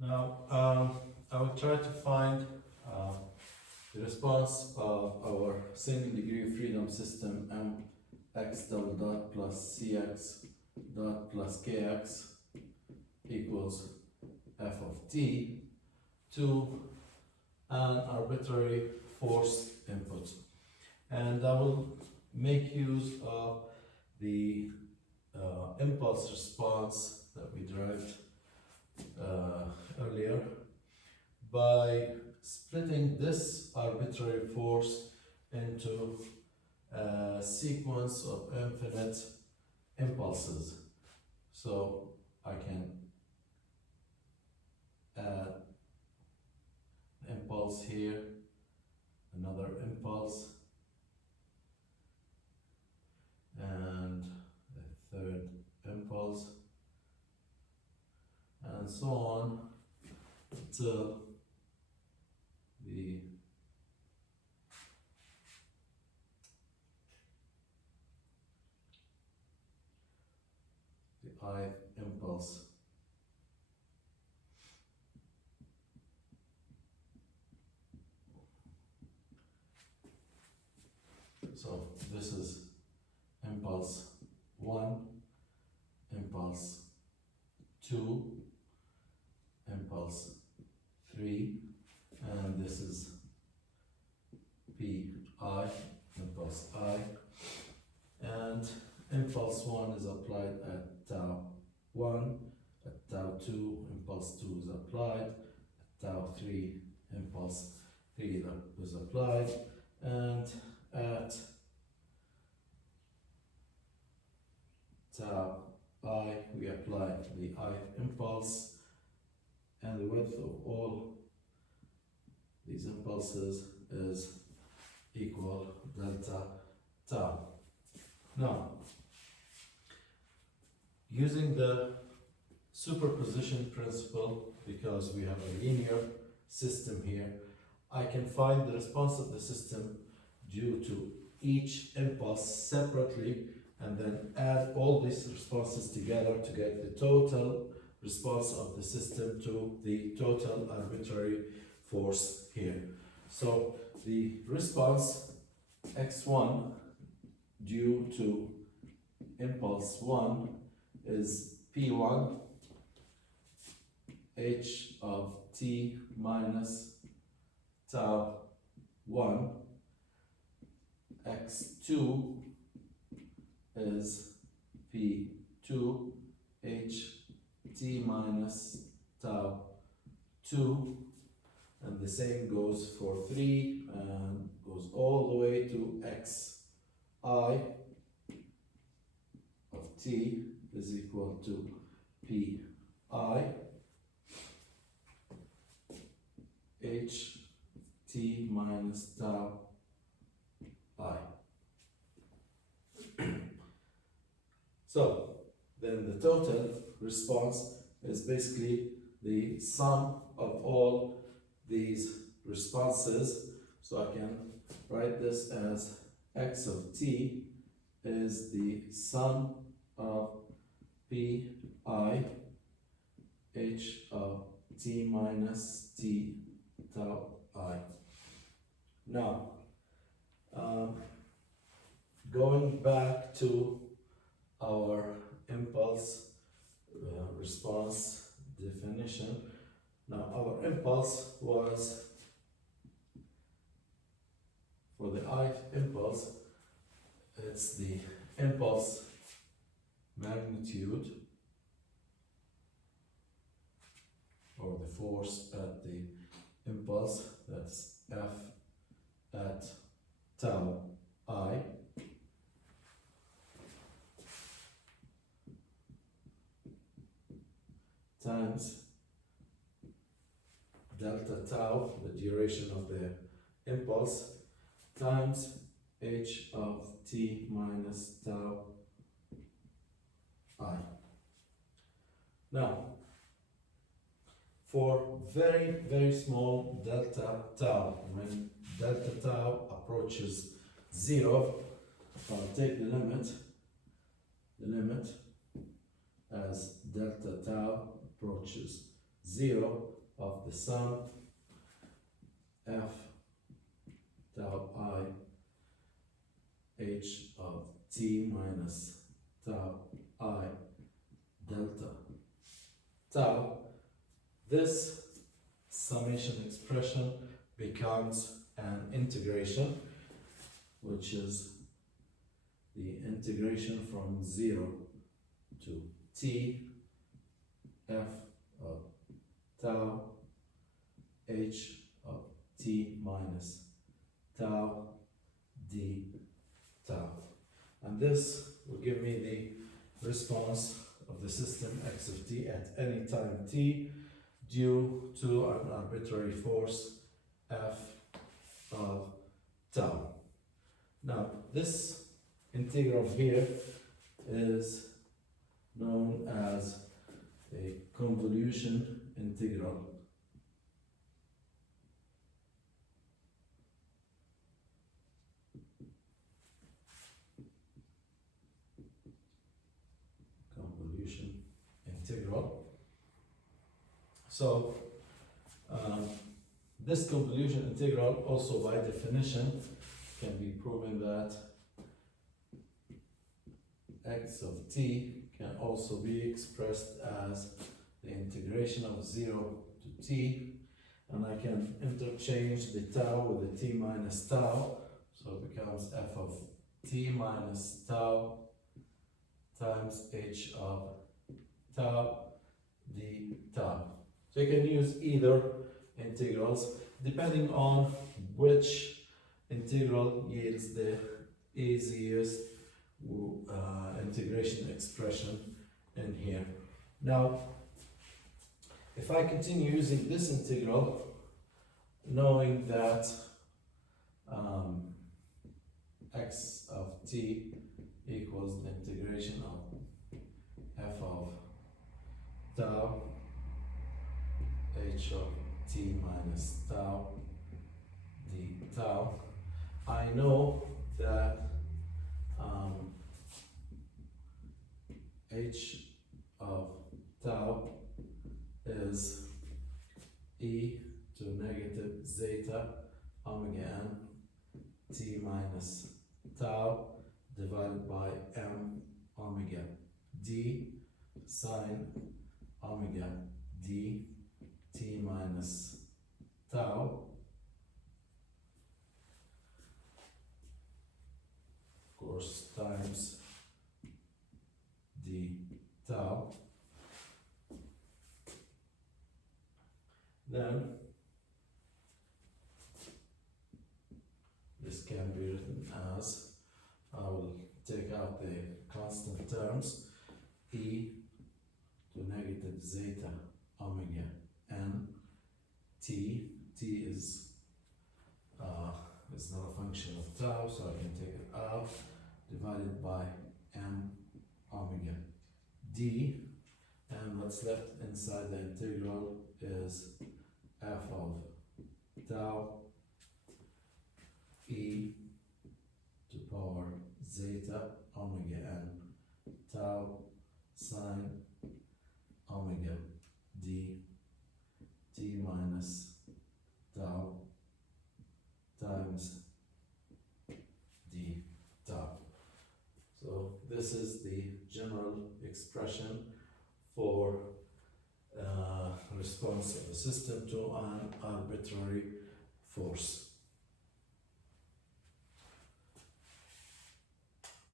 Now, I will try to find the response of our single degree of freedom system m x double dot plus cx dot plus kx equals f of t to an arbitrary force input. And I will make use of the impulse response that we derived earlier by splitting this arbitrary force into a sequence of infinite impulses. So I can add an impulse here, another impulse, and a third impulse, and so on till the ith impulse. So this is impulse 1, impulse 2, impulse 3, and this is pi, impulse I, and impulse 1 is applied at tau 1, at tau 2, impulse 2 is applied, at tau 3, impulse 3 is applied, and at tau I we apply the ith impulse, and the width of all these impulses is equal delta tau. Now, using the superposition principle, because we have a linear system here, I can find the response of the system due to each impulse separately and then add all these responses together to get the total response of the system to the total arbitrary force here. So the response x1 due to impulse 1 is p1 h of t minus tau 1, x2 is p2 h t minus tau 2, and the same goes for 3 and goes all the way to x I of t is equal to p I h t minus tau I. So then the total response is basically the sum of all these responses. So I can write this as x of t is the sum of p I h of t minus t tau I. Now, going back to our impulse response definition. Now, our impulse was, for the ith impulse, it's the impulse magnitude, or the force at the impulse, that's F at tau I, times delta tau, the duration of the impulse, times h of t minus tau I. Now, for very, very small delta tau, when delta tau approaches 0, I'll take the limit as delta tau approaches 0 of the sum f tau I h of t minus tau I delta tau. This summation expression becomes an integration, which is the integration from 0 to t f of tau h of t minus tau d tau. And this will give me the response of the system x of t at any time t due to an arbitrary force f of tau. Now, this integral here is known as a convolution integral. Convolution integral. So, this convolution integral also by definition can be proven that x of t can also be expressed as the integration of 0 to t, and I can interchange the tau with the t minus tau, so it becomes f of t minus tau times h of tau d tau. So you can use either integrals depending on which integral yields the easiest integration expression in here. Now, if I continue using this integral, knowing that x of t equals the integration of f of tau h of t minus tau d tau, I know that h of tau is e to negative zeta omega n t minus tau divided by m omega d sine omega d t minus tau, of course, times d tau. Then this can be written as, I will take out the constant terms, e to negative zeta omega n t. T is not a function of tau, so I can take it out, divided by m omega d, and what's left inside the integral is f of tau e to power zeta omega n tau sine omega d t minus tau times d tau. So this is the general expression for response of the system to an arbitrary force.